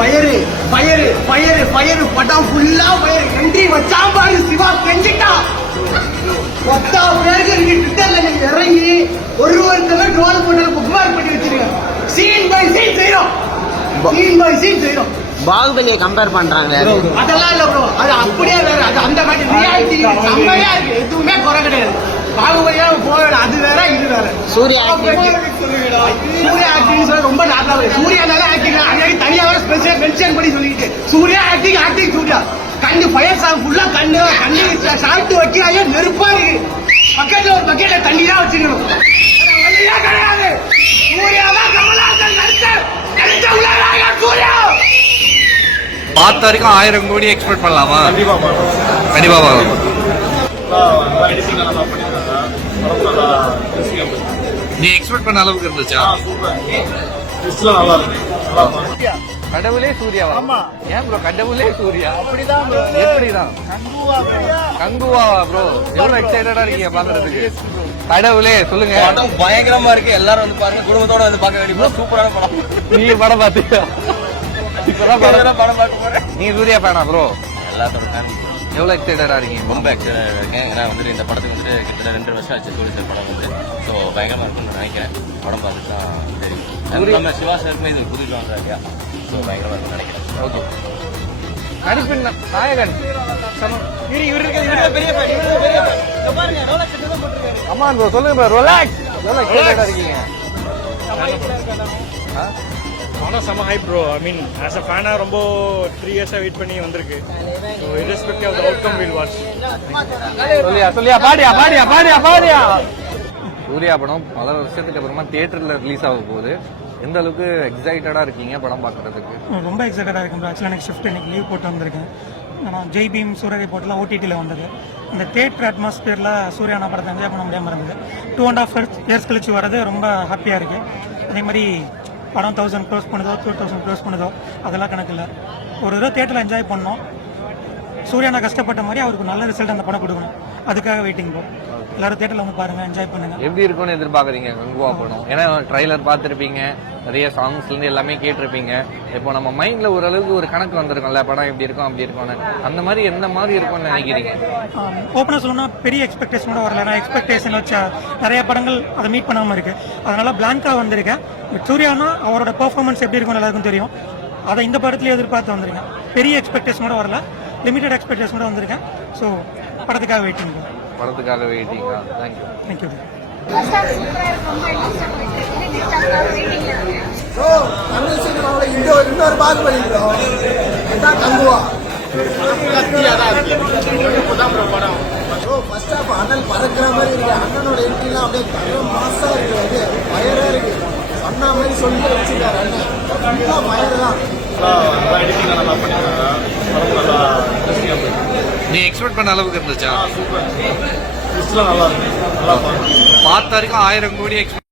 பயரு பயரு பயரு பயரு படம் ஃபுல்லா பயரு என்ட்ரி வச்சான் பாரு சிவா கெஞ்சிட்டா 10 பேருக்கு ட்விட்டர்ல நீங்க இறங்கி ஒருத்தர் ட்ரோல் போட்டு புக் மார்க் பண்ணி வச்சிருங்க. சீன் பை சீன் செய்யறோம், சீன் பை சீன் செய்யறோம். பாகுபலியை கம்பேர் பண்றாங்க, அதெல்லாம் இல்ல ப்ரோ, அது அப்படியே வேற. அது அந்த மாதிரி ரியாலிட்டி செம்மையா இருக்கு, எதுவுமே குறை கிடையாது. பாகுபலியா போக அது வேற இது வேற. சூர்யா ஆக்டிங் சொல்ல ரொம்ப நாட்டா இருக்கு. சூர்யானால ஆக்டிங் தனியாவே ஸ்பெஷல் மென்ஷன் பண்ணி சொல்லிட்டு சூர்யா ஆக்டிங் ஆக்டிங் சூர்யா கண்ணு ஃபயர் சாங் ஃபுல்லா கண்ணு சாப்பிட்டு வைக்கிறாங்க. நெருப்பா இருக்கு, பக்கத்துல ஒரு பக்கெட்ல தண்ணி தான் வச்சுக்கணும். கிடையாது, சூர்யாதான் கமலஹாசன் நடிச்ச உள்ளாராக சூர்யா. பார்த்த வரைக்கும் 1000 கோடி எக்ஸ்பெக்ட் பண்ணலாமா? கண்டிப்பா நீ எக்ஸ்பெக்ட் பண்ண அளவுக்கு இருந்துச்சா? கடவுளே சூர்யாவா? ஏன் ப்ரோ கடவுளே சூர்யா? அப்படிதான் எப்படிதான் கங்குவாவா ப்ரோ? எவ்வளவு எக்ஸைட்டடா இருக்கீங்க பாக்குறதுக்கு? கடவுளே சொல்லுங்க. படம் பயங்கரமா இருக்கு, எல்லாரும் வந்து பாருங்க, குடும்பத்தோட வந்து பாக்க வேண்டிய சூப்பரான படம். நீ படம் பாத்தீங்க? நீ சூர்யா பேனா ப்ரோ? எல்லாத்தோட எவ்வளவு எக்ஸைட்டடா இருக்கீங்க? ரொம்ப எக்ஸைட்டடா இருக்கேன். ஏன்னா வந்துட்டு இந்த படத்துக்கு வந்துட்டு கிட்டத்தட்ட 2 வருஷம் ஆச்சு சூரிய சார் படம் வந்து. ஸோ பயங்கரமா இருக்கும்னு நினைக்கிறேன். படம் பார்த்துட்டு தான் தெரியும். நம்ம சிவா சாருக்குமே இது புது லான்ச் இல்லையா? ஸோ பயங்கரமா இருக்கும்னு நினைக்கிறேன். ஓகே, நடிப்பின் நாயகன் அம்மா ப்ரோ சொல்லுங்க ப்ரோ. ரிலாக்ஸ். எவ்வளவு எக்ஸைட்டடா இருக்கீங்க? ஆனால் செம்ம hype bro. I mean as a ஃபேனாக ரொம்ப 3 இயர்ஸாக வெயிட் பண்ணி வந்திருக்கு. So irrespective of the outcome we'll watch. சொல்லியா பாடியா. சூர்யா படம் பல வருஷத்துக்கு அப்புறமா தியேட்டர்ல ரிலீஸ் ஆக போகுது. எந்த அளவுக்கு எக்ஸைட்டடா இருக்கீங்க படம் பார்க்கறதுக்கு? ரொம்ப எக்ஸைட்டடா இருக்கும். ஆக்சுவலாக எனக்கு ஷிஃப்ட் இன்னைக்கு லீவ் போட்டு வந்திருக்கேன். நான் ஜெய் பீம் சூரிய போட்டுலாம் ஓடிடியில் வந்தது. அந்த தியேட்டர் அட்மாஸ்பியரில் சூர்யானா படத்தை என்ஜாய் பண்ண முடியாமல் இருந்தது. 2.5 இயர்ஸ் கழிச்சு வரது ரொம்ப ஹாப்பியாக இருக்குது. அதே மாதிரி படம் 1000 க்ரோஸ் பண்ணுதோ 2000 க்ரோஸ் பண்ணுதோ அதெல்லாம் கணக்கு இல்லை. ஒரு தடவை தியேட்டரில் என்ஜாய் பண்ணோம். சூர்யானா கஷ்டப்பட்ட மாதிரி அவருக்கு நல்ல ரிசல்ட் அந்த படம் கொடுக்கணும். அதுக்காக வெயிட்டிங் போ. எல்லாரும் தியேட்டர்ல வந்து பாருங்க, என்ஜாய் பண்ணுங்க. எப்படி இருக்கும்னு எதிர்பார்க்குறீங்க கங்குவா படம்? ஏன்னா ட்ரைலர் பார்த்துருப்பீங்க, நிறைய சாங்ஸ்ல இருந்து எல்லாமே கேட்டிருப்பீங்க. இப்போ நம்ம மைண்ட்ல ஓரளவுக்கு ஒரு கணக்கு வந்திருக்கும்ல, படம் எப்படி இருக்கும் அப்படி இருக்கும்னு. அந்த மாதிரி எந்த மாதிரி இருக்கும்னு நினைக்கிறீங்க? ஓப்பனா சொல்லணும்னா பெரிய எக்ஸ்பெக்டேஷனோட வரல. நான் எக்ஸ்பெக்டேஷன் வச்ச நிறைய படங்கள் அதை மீட் பண்ணாம இருக்கு. அதனால பிளாங்கா வந்திருக்கேன். சூர்யானா அவரோட பெர்ஃபார்மன்ஸ் எப்படி இருக்கும்னு எல்லாருக்கும் தெரியும். அதை இந்த படத்துல எதிர்பார்த்து வந்திருக்கேன். பெரிய எக்ஸ்பெக்டேஷனோட வரல, லிமிடெட் எக்ஸ்பெக்டேஷனோட வந்திருக்கேன். ஸோ படத்துக்காக வெயிட்டிங். படத்துக்காக வெயிட்டிங்கா? தேங்க்யூ. இன்னொரு பாகுபலி கங்குவா ஃபர்ஸ்ட் ஆஃப் அண்ணன் பறக்கிற மாதிரி இருக்கு. அண்ணனோட என்ட்ரிலாம் அப்படியே மாசா இருக்கு, பயரா இருக்கு. சொன்ன மாதிரி சொல்லிட்டு வச்சிருக்காரு அண்ணன். பயரு தான். நீ எக்ஸ்பெக்ட் பண்ண அளவுக்கு இருந்துச்சா? நல்லா இருக்கு. பார்த்த வரைக்கும் 1000 கோடி எக்ஸ்பெக்ட்